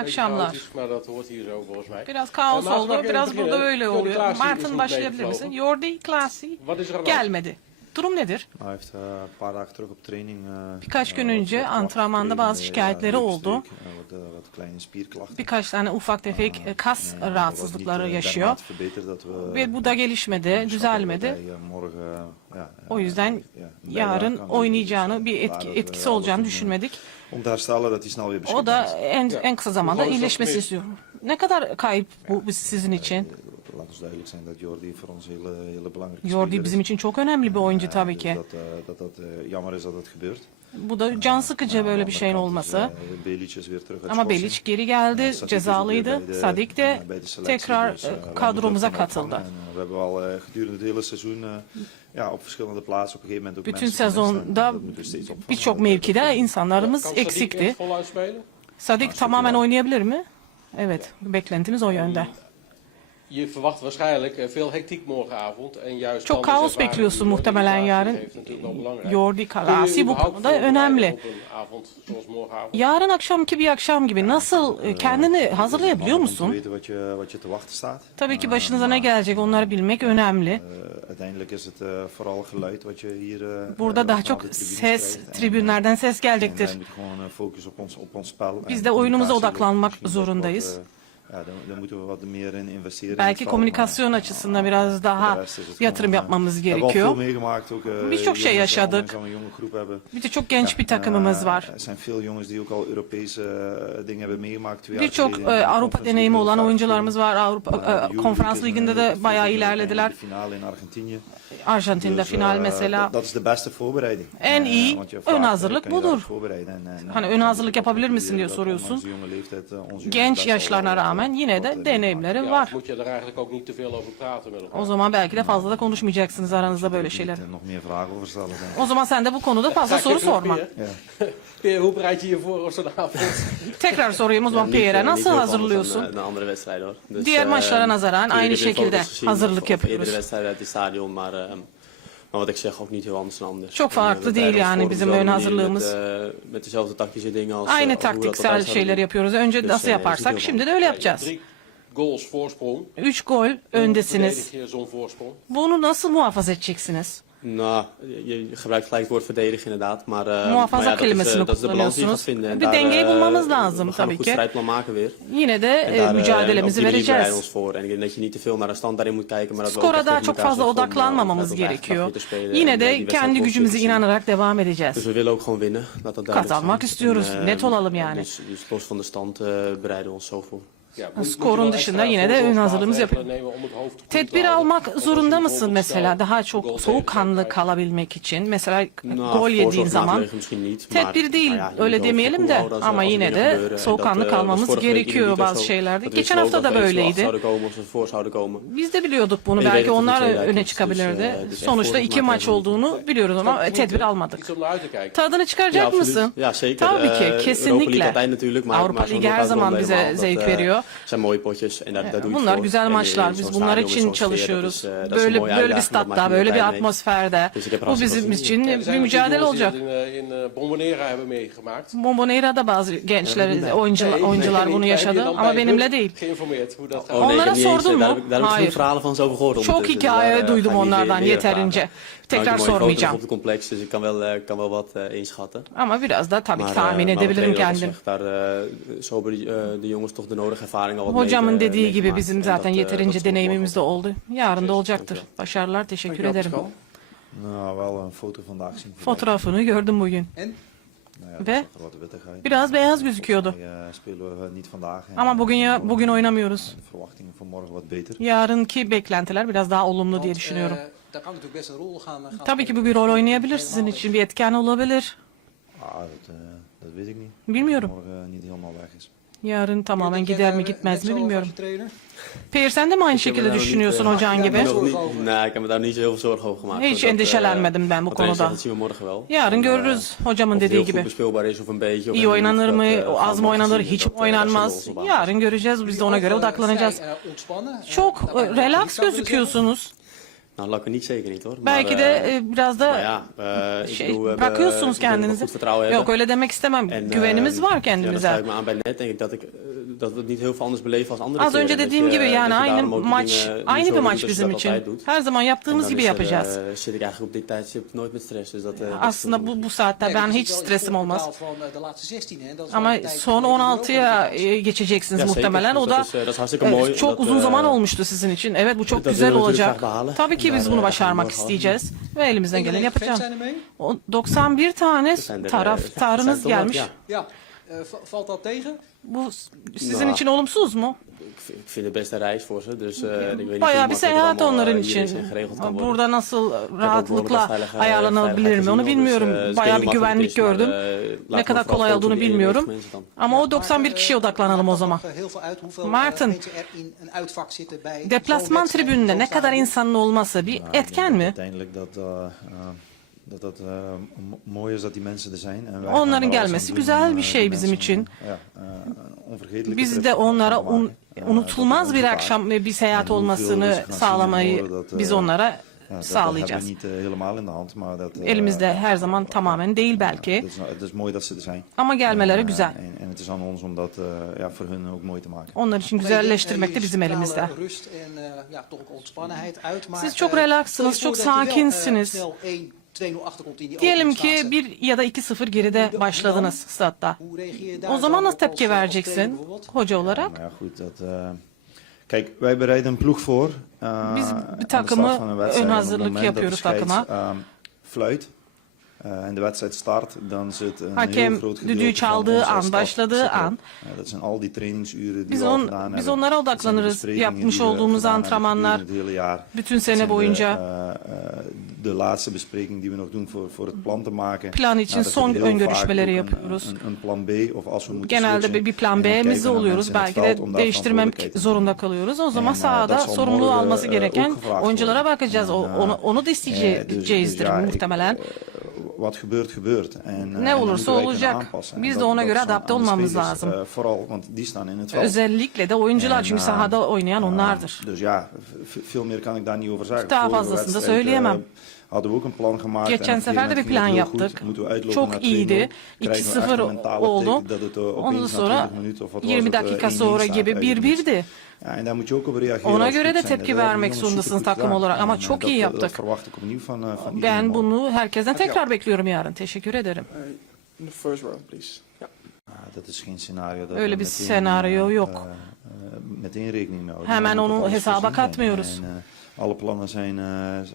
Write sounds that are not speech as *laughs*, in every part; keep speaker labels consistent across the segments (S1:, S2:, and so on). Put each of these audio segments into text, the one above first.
S1: akşamlar. Biraz kaos oldu, biraz burada öyle oluyor. Martin başlayabilir misin? Jordi Klaasie
S2: er
S1: gelmedi. Durum nedir?
S3: Training. eh,
S1: Birkaç gün
S3: wat-
S1: önce antrenmanda bazı şikayetleri oldu. Birkaç tane ufak tefek kas rahatsızlıkları yaşıyor. Ve bu da gelişmedi, düzelmedi. O yüzden yarın oynayacağını bir etki, etkisi olacağını düşünmedik.
S3: Weer
S1: O da en, en kısa zamanda iyileşmesi istiyor. Ne kadar kayıp bu sizin için?
S3: Ons duidelijk zijn dat Jordi voor ons hele, hele belangrijke
S1: Jordi
S3: speler
S1: bizim
S3: is.
S1: için çok önemli bir oyuncu tabii
S3: dus
S1: ki.
S3: Dat, dat, dat jammer is dat het gebeurt.
S1: Bu da can sıkıcı böyle bir şeyin olması. Ama. Belic geri geldi, cezalıydı. Sadik de tekrar
S3: dus,
S1: e, kadromuza
S3: dat
S1: katıldı.
S3: moment ook
S1: Bütün sezonda
S3: dat opvangen.
S1: birçok
S3: Dat-
S1: mevkide insanlarımız eksikti. Sadik tamamen oynayabilir mi? Evet, beklentimiz o yönde.
S2: Je verwacht waarschijnlijk eh, veel hectiek morgenavond. En juist
S1: Çok kaos bekliyorsun muhtemelen yarın. Jordi Kalasi bu konuda önemli. Yarın akşamki bir akşam gibi nasıl e, kendini hazırlayabiliyor musun? Tabii ki
S3: Eh,
S1: başınıza ne gelecek onları bilmek önemli.
S3: eh, eh, eh,
S1: Burada
S3: eh,
S1: daha çok ses, tribünlerden ses gelecektir.
S3: eh.
S1: Biz de oyunumuza odaklanmak zorundayız.
S3: Eh,
S1: Belki komünikasyon açısından biraz daha yatırım
S3: eh,
S1: yapmamız gerekiyor.
S3: eh,
S1: Birçok şey yaşadık. Bir de çok genç bir takımımız
S3: eh,
S1: var.
S3: Eh,
S1: Birçok Avrupa deneyimi olan oyuncularımız var. Avrupa
S3: Eh,
S1: Konferans
S3: is
S1: Ligi'nde de bayağı ilerlediler. Arjantin'de final
S3: eh,
S1: mesela. En
S3: Eh,
S1: iyi ön
S3: eh,
S1: hazırlık budur. Hani
S3: eh,
S1: ön hazırlık yapabilir misin diye soruyorsun.
S3: eh,
S1: Genç yaşlarına
S3: eh,
S1: rağmen yine de
S3: eh,
S1: deneyimleri var.
S2: er.
S1: O zaman belki de fazla da konuşmayacaksınız aranızda böyle
S3: niet,
S1: şeyler.
S3: eh.
S1: O zaman sen de bu konuda fazla soru sorma. *laughs* *laughs* Tekrar sorayım o zaman
S4: eh,
S1: Pierre'e.
S4: niet
S1: Nasıl hazırlıyorsun?
S4: Eh,
S1: Diğer
S4: eh,
S1: maçlara nazaran aynı şekilde hazırlık yapıyoruz.
S4: Maar, wat ik zeg ook niet heel anders dan anders.
S1: Çok farklı değil yani bizim ön hazırlığımız.
S4: Met, met dezelfde tactische dingen als,
S1: Aynı taktiksel şeyler yapıyoruz. Önce
S4: Dus,
S1: nasıl yaparsak
S4: niet
S1: şimdi de öyle yapacağız.
S2: drie goals voorsprong.
S1: Üç gol
S2: Hoe
S1: öndesiniz. Bunu nasıl muhafaza edeceksiniz?
S4: Nou, je, gebruikt gelijk het woord verdedigen inderdaad, maar, eh, maar
S1: Muhafaza
S4: ja, dat, is,
S1: kelimesini
S4: eh, dat is gaat
S1: kullanıyorsunuz. Bir
S4: daar,
S1: dengeyi
S4: eh,
S1: bulmamız lazım
S4: we gaan
S1: tabii ki.
S4: maken weer.
S1: Yine de
S4: En daar, eh,
S1: mücadelemizi
S4: we
S1: vereceğiz.
S4: ons voor. En ik denk dat je niet te veel naar de stand daarin moet kijken, maar dat
S1: Skora daha çok fazla odaklanmamamız gerekiyor. Yine
S4: eh,
S1: de kendi gücümüze inanarak devam edeceğiz.
S4: Dus we willen ook gewoon winnen.
S1: Kazanmak istiyoruz.
S4: Eh,
S1: Net olalım yani.
S4: Dus, dus los van de stand eh, bereiden we ons zo voor.
S2: Wel
S1: dışında yine de ön
S2: goed te
S1: Tedbir almak zorunda mısın mesela daha çok soğukkanlı kalabilmek için? Mesela gol yediğin zaman tedbir değil öyle demeyelim de ama yine de soğukkanlı kalmamız gerekiyor bazı şeylerde. Geçen hafta da böyleydi. Biz de biliyorduk bunu. Belki onlar öne çıkabilirdi.
S4: dus
S1: Sonuçta iki maç olduğunu biliyoruz ama tedbir almadık. Tadını çıkaracak mısın?
S4: Zeker.
S1: Tabii ki,
S4: Europa
S1: kesinlikle. Avrupa Ligi her zaman bize zevk veriyor.
S4: Het
S1: Bunlar güzel maçlar. Biz bunlar için çalışıyoruz.
S4: een
S1: Böyle böyle bir statta, böyle bir atmosferde.
S4: Er
S1: Bu bizim için bir mücadele olacak.
S2: eh, eh.
S1: Bomboneira'da bazı gençler, oyuncular, oyuncular bunu yaşadı ama benimle değil.
S4: Oh,
S1: Onlara
S4: eh,
S1: mu? Hayır. Çok hikaye
S4: eh,
S1: duydum onlardan yeterince. Tekrar
S4: foto's
S1: sormayacağım.
S4: op het complex, dus ik kan wel, eh, kan wel wat eh, inschatten.
S1: Ama biraz da tabii ki
S4: Maar,
S1: tahmin
S4: wat
S1: edebilirim kendim.
S4: Daar, hebben die, eh, de jongens toch de nodige ervaring al wat
S1: Hocamın
S4: mee,
S1: dediği gibi
S4: meegemaakt.
S1: bizim
S4: En
S1: zaten
S4: dat,
S1: yeterince
S4: dat
S1: deneyimimiz de oldu. Yarın da olacaktır.
S4: Dankjewel.
S1: Başarılar, teşekkür
S2: Dankjewel,
S1: ederim.
S3: Nou, wel een foto van de actie. voorbij.
S1: Fotoğrafını gördüm bugün.
S3: Er
S1: Ve biraz beyaz gözüküyordu.
S3: Volgens mij, spelen we niet vandaag. en,
S1: Ama bugün ya bugün oynamıyoruz.
S3: De verwachtingen van morgen wat beter.
S1: Yarınki beklentiler biraz daha olumlu diye
S5: Want,
S1: düşünüyorum. Tabii ki bu bir rol oynayabilir sizin için. Bir etken olabilir.
S3: Dat, dat weet ik niet.
S1: Bilmiyorum.
S3: Morgen niet helemaal weg is.
S1: Yarın tamamen gider mi gitmez mi bilmiyorum. Pierre sen de mi aynı şekilde düşünüyorsun hocan gibi?
S5: ben
S4: Nog
S5: Zorgen
S4: niet-
S5: over.
S4: Nee, ik heb me daar niet zo heel veel zorgen over gemaakt.
S1: Hiç endişelenmedim ben bu konuda. Yarın görürüz hocamın dediği gibi. İyi oynanır mı, az mı oynanır, hiç mi oynanmaz? Yarın göreceğiz. Biz de ona göre odaklanacağız. Çok e, relax gözüküyorsunuz.
S4: Nou, laat ik niet zeker niet hoor.
S1: Belki eh, de
S4: eh,
S1: biraz da
S4: ja, e,
S1: bırakıyorsunuz kendinizi. Yok öyle demek istemem. Güvenimiz var kendimize.
S4: Ja, net. Denk ik dat ik dat het niet heel veel anders beleven als andere
S1: Az önce dediğim gibi yani aynı maç aynı bir maç bizim için. Her zaman yaptığımız gibi yapacağız. Aslında bu bu saatte ben hiç stresim olmaz. Ama son 16'ya geçeceksiniz muhtemelen. O da çok uzun zaman olmuştu sizin için. Evet bu çok güzel olacak. Tabii ki biz bunu başarmak isteyeceğiz ve elimizden geleni yapacağız. 91 tane taraftarınız gelmiş
S5: valt dat tegen?
S1: Bu sizin için olumsuz mu?
S4: Ik vind, het best een reis voor ze. Dus uh,
S1: Bayağı bir seyahat onların için. Burada nasıl rahatlıkla ayarlanabilir mi onu bilmiyorum. Bayağı bir güvenlik gördüm. Ne kadar kolay olduğunu bilmiyorum. Ama o 91 kişiye odaklanalım o zaman.
S5: Martin,
S1: deplasman tribününde ne kadar insanın olması bir etken mi?
S3: dat dat uh, mooi is dat die mensen er zijn. En wij
S1: Onların gelmesi güzel bir şey bizim için.
S3: Yeah,
S1: Biz de onlara un, unutulmaz bir akşam ve bir seyahat olmasını sağlamayı biz onlara sağlayacağız. Elimizde her zaman tamamen değil belki. Ama gelmeleri güzel. Onlar için güzelleştirmek de bizim elimizde. Siz çok
S5: relaksınız,
S1: çok sakinsiniz. Diyelim ki 1 ya da 2-0 geride başladınız statta. O zaman nasıl tepki vereceksin hoca olarak? Biz bir takımı ön hazırlık yapıyoruz takıma.
S3: Fluit. En de wedstrijd start, dan zit een
S1: Hakem heel
S3: groot
S1: düdüğü çaldığı an, başladığı an.
S3: Dat zijn al die trainingsuren die
S1: biz, on, biz onlara odaklanırız. Yapmış olduğumuz antrenmanlar bütün sene boyunca
S3: de laatste bespreking die we nog doen voor, voor het plan te maken.
S1: Plan için son ön
S3: görüşmeleri
S1: yapıyoruz.
S3: Een, een plan B of als we moeten
S1: Genelde bir plan B'miz oluyoruz. Belki de değiştirmek zorunda kalıyoruz. O zaman sahada sorumluluğu alması gereken oyunculara bakacağız. Onu, onu da isteyeceğizdir muhtemelen
S3: wat gebeurt gebeurt. En,
S1: ne
S3: eh,
S1: olursa olacak. Biz de ona göre adapte olmamız lazım.
S3: Eh, vooral, want die staan in het.
S1: Özellikle de oyuncular çünkü
S3: eh,
S1: sahada oynayan onlardır.
S3: Dus ja, veel meer kan ik daar niet over zeggen.
S1: Daha fazlasını da söyleyemem
S3: hadden we ook een plan gemaakt.
S1: Geçen sefer de bir plan yaptık. Çok iyiydi. 2-0 oldu. Ondan sonra
S3: 20
S1: dakika sonra gibi 1-1'di. Ona göre de tepki vermek zorundasınız takım olarak ama çok iyi yaptık. Ben bunu herkesten tekrar bekliyorum yarın. Teşekkür ederim. Öyle bir senaryo yok. Hemen onu hesaba katmıyoruz.
S3: Alle plannen zijn, eh,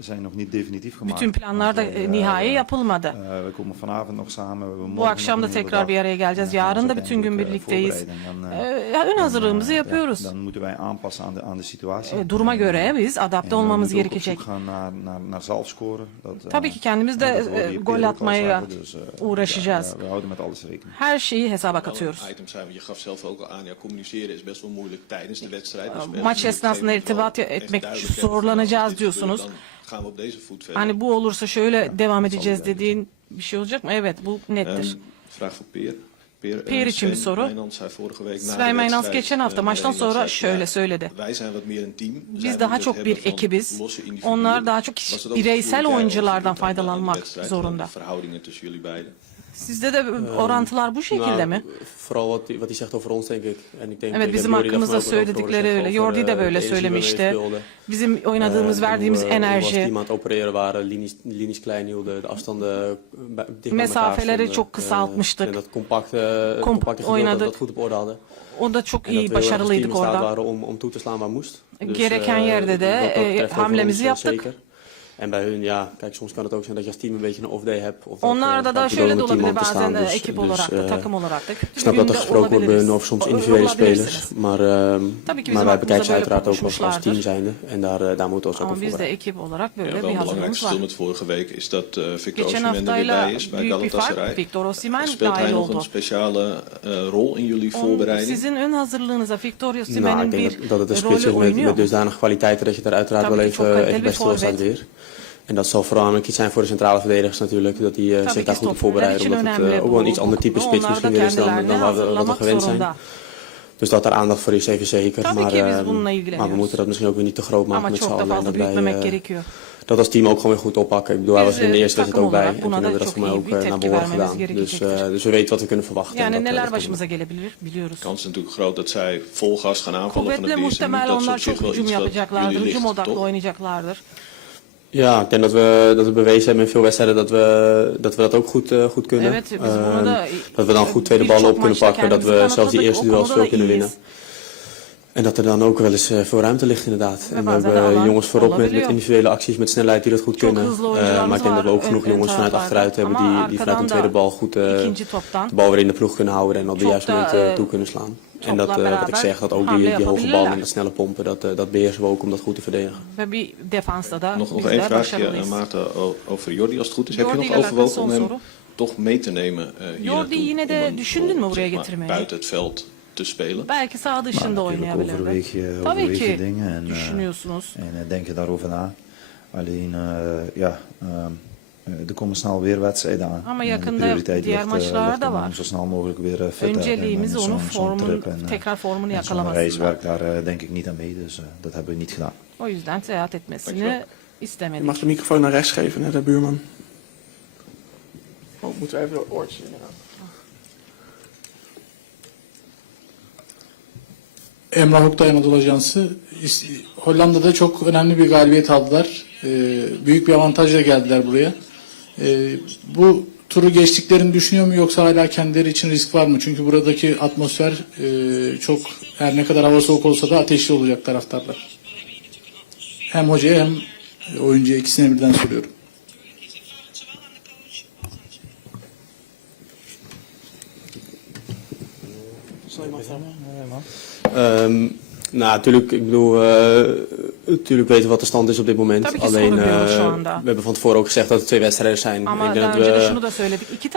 S3: zijn nog niet definitief gemaakt.
S1: Bütün planlar da e, nihai
S3: eh, yapılmadı. we komen vanavond nog samen. We
S1: Bu akşam da tekrar bir araya geleceğiz. Yarın da bütün gün birlikteyiz.
S3: voorbereiden. Dan,
S1: ön hazırlığımızı yapıyoruz.
S3: Dan moeten wij aanpassen aan de, aan de situatie.
S1: Ee, Duruma göre biz
S3: En adapte we
S1: olmamız gerekecek.
S3: zoek gaan naar, naar, naar zelfscoren. Dat, eh,
S1: Tabii ki kendimiz de
S3: dat
S1: gol atmaya
S3: dus, eh,
S1: uğraşacağız.
S3: ja, we houden met alles rekening.
S1: Her şeyi hesaba katıyoruz.
S6: items zijn, want je gaf zelf ook al aan, ja, communiceren is best wel moeilijk tijdens de wedstrijd.
S1: Maç esnasında
S6: tegen
S1: de
S6: bal. irtibat
S1: etmek
S6: zorlu kullanacağız
S1: diyorsunuz. Hani bu olursa şöyle devam edeceğiz dediğin bir şey olacak mı? Evet bu nettir.
S6: Peer
S1: için bir soru. Sven Meynans geçen hafta maçtan sonra şöyle söyledi. Biz daha çok bir ekibiz. Onlar daha çok bireysel oyunculardan faydalanmak zorunda. Sizde de orantılar bu şekilde mi? Evet bizim hakkımızda söyledikleri öyle. Jordi de böyle söylemişti. Bizim oynadığımız, verdiğimiz enerji. Mesafeleri çok kısaltmıştık.
S4: Eh, Komp
S1: oynadık.
S4: Dat, dat
S1: O da çok iyi, başarılıydık orada.
S4: Om, om toe te slaan waar moest.
S1: Gereken
S4: eh,
S1: yerde de eh, hamlemizi yaptık.
S4: Zeker. En bij hun, ja, kijk, soms kan het ook zijn dat je als team een beetje een off-day hebt. Of Onlar
S1: da
S4: eh, als
S1: şöyle de bazen ekip olarak.
S4: Ik snap dat er gesproken wordt bij hun of soms individuele spelers. Maar, ehm, maar wij bekijken ze uiteraard ook als, als team zijnde. En daar, eh, daar moeten we ons ook op
S1: voorbereiden. De ekip olarak böyle bir hazırlığımız var.
S6: met vorige week is dat uh, Victor Osimhen er weer bij is bij Galatasaray.
S1: Victor Osimhen
S6: Speelt hij nog een speciale rol in jullie voorbereiding?
S4: Nou, ik denk dat het een spits met dusdanige kwaliteiten dat je daar uiteraard wel even best voor
S1: staat
S4: weer. En dat zal vooral iets zijn voor de centrale verdedigers natuurlijk. Dat die eh, zich daar goed op voorbereiden. Omdat het eh, ook wel een iets ander type spits misschien weer is dan, wat, we, gewend zijn. Dus dat daar aandacht voor is even zeker. Maar, ehm, maar we moeten dat misschien ook weer niet te groot maken met z'n allen. Eh, dat, als team ook gewoon weer goed oppakken. Ik bedoel, hij was in de eerste wedstrijd ook bij. En toen hebben we dat voor ook naar behoren gedaan. Dus, dus we weten wat we kunnen verwachten.
S6: De kans is natuurlijk groot dat zij vol gas gaan aanvallen van de ze
S1: muhtemel onlar çok hücum yapacaklardır. Hücum.
S4: Ja, ik denk dat we, dat we bewezen hebben in veel wedstrijden dat we dat, we dat ook goed, eh, goed kunnen. Ehm, dat we dan goed tweede ballen op kunnen pakken. Dat we zelfs die eerste duels veel kunnen winnen. En dat er dan ook wel eens eh, veel ruimte ligt inderdaad. En we hebben
S1: alan
S4: jongens voorop met, individuele acties, met snelheid die dat goed kunnen. Eh,
S1: oyuncularımız
S4: maar ik denk dat we ook genoeg jongens vanuit achteruit hebben die, die vanuit een tweede bal goed eh, de bal weer in de ploeg kunnen houden en op de juiste moment eh,
S1: eh,
S4: toe kunnen slaan. En dat, eh, wat ik zeg, dat ook die, die hoge ballen en dat snelle pompen, dat, eh, dat beheersen we ook om dat goed te verdedigen.
S6: Nog, nog één vraagje. Maarten over Jordi als het goed is. Heb je nog overwogen om hem toch mee te nemen eh hier
S1: Jordi yine de düşündün mü
S6: voor,
S1: buraya getirmeyi?
S6: buiten het veld te spelen?
S1: Belki sağ dışında oynayabilirdi.
S3: overweeg je,
S1: Tabii
S3: overweeg je
S1: ki
S3: dingen en, eh,
S1: düşünüyorsunuz.
S3: en eh, denk je daarover na. Alleen, eh, ja, ehm, eh, er komen snel weer wedstrijden aan.
S1: Ama
S3: En de
S1: yakında
S3: prioriteit
S1: diğer
S3: ligt, eh,
S1: maçlar
S3: ligt
S1: da
S3: om
S1: var.
S3: hem zo snel mogelijk weer eh, fit te hebben.
S1: Önceliğimiz
S3: En
S1: onu
S3: zo'n- zo'n
S1: formun,
S3: trip en, eh,
S1: tekrar formunu
S3: en zo'n reiswerk daar eh, denk ik niet aan mee, dus eh, dat hebben we niet gedaan.
S1: O yüzden seyahat etmesini
S6: Dankjewel.
S7: Je
S1: istemedik.
S7: mag de microfoon naar rechts geven, hè, de buurman. Oh, moeten we even door oortjes inderdaad.
S8: Emrah Oktay Anadolu Ajansı. Hollanda'da çok önemli bir galibiyet aldılar. Ee, büyük bir avantajla geldiler buraya. Ee, bu turu geçtiklerini düşünüyor mu yoksa hala kendileri için risk var mı? Çünkü buradaki atmosfer e, çok her ne kadar hava soğuk olsa da ateşli olacak taraftarlar. Hem hocaya hem oyuncuya ikisine birden soruyorum.
S7: Zal iemand
S4: Ehm, nou, natuurlijk, ik bedoel, eh, natuurlijk weten we wat de stand is op dit moment. Alleen, eh, we hebben van tevoren ook gezegd dat er twee wedstrijden zijn.
S1: Ama
S4: ik denk dat we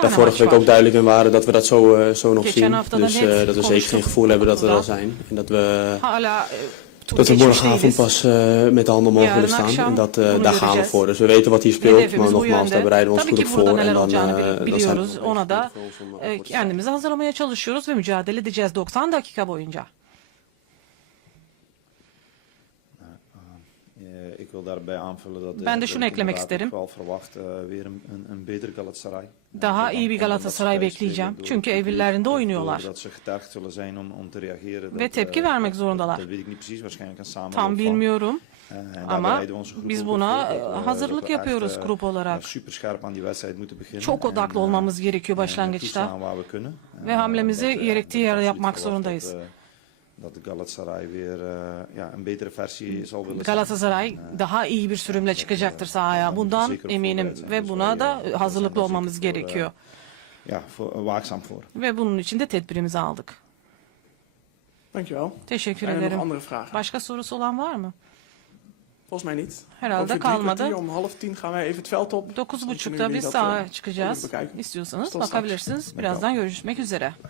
S4: daar vorige week ook duidelijk in waren dat we dat zo, eh, zo nog zien. Dus dat we zeker geen gevoel hebben dat we er al zijn. En dat we,
S1: tur
S4: dat we morgenavond pas met de handen omhoog willen staan.
S1: akşam
S4: En dat, daar gaan we voor. Dus we weten wat hier speelt. Maar nogmaals, daar bereiden we ons goed op voor. En dan, zijn we
S1: Ona da
S4: staan.
S1: kendimizi hazırlamaya çalışıyoruz ve mücadele edeceğiz 90 dakika boyunca. Ben de şunu eklemek isterim.
S3: ook wel verwacht eh, weer een, een, een beter Galatasaray.
S1: Daha
S3: Eh,
S1: iyi bir Galatasaray bekleyeceğim. Çünkü evlerinde oynuyorlar. Ve tepki
S3: eh,
S1: vermek zorundalar. Tam bilmiyorum
S3: Eh,
S1: ama biz buna
S3: op voor, dat we-
S1: e, hazırlık yapıyoruz
S3: eh,
S1: grup olarak. Çok odaklı
S3: eh,
S1: olmamız gerekiyor başlangıçta. Ve
S3: eh,
S1: hamlemizi
S3: eh,
S1: gerektiği
S3: is
S1: yapmak zorundayız.
S3: Dat, eh, Galatasaray weer eh, ja, een betere versie zal willen.
S1: Galatasaray
S3: eh,
S1: daha iyi bir sürümle çıkacaktır sahaya. Bundan eminim ve buna da
S3: eh,
S1: hazırlıklı olmamız
S3: eh,
S1: gerekiyor.
S3: ja, voor, waakzaam voor.
S1: Ve bunun için de tedbirimizi aldık.
S7: Dankjewel.
S1: Teşekkür
S7: Zijn er nog
S1: ederim.
S7: andere vragen?
S1: Başka sorusu olan var mı?
S7: Volgens mij niet.
S1: Herhalde
S7: Over drie
S1: kalmadı.
S7: kwartier, om half tien gaan wij even het veld op.
S1: Dokuz
S7: Dan kunnen
S1: buçukta
S7: jullie
S1: biz
S7: dat,
S1: sahaya
S7: eh,
S1: çıkacağız.
S7: bekijken.
S1: İstiyorsanız
S7: Tot straks.
S1: bakabilirsiniz. Birazdan görüşmek üzere.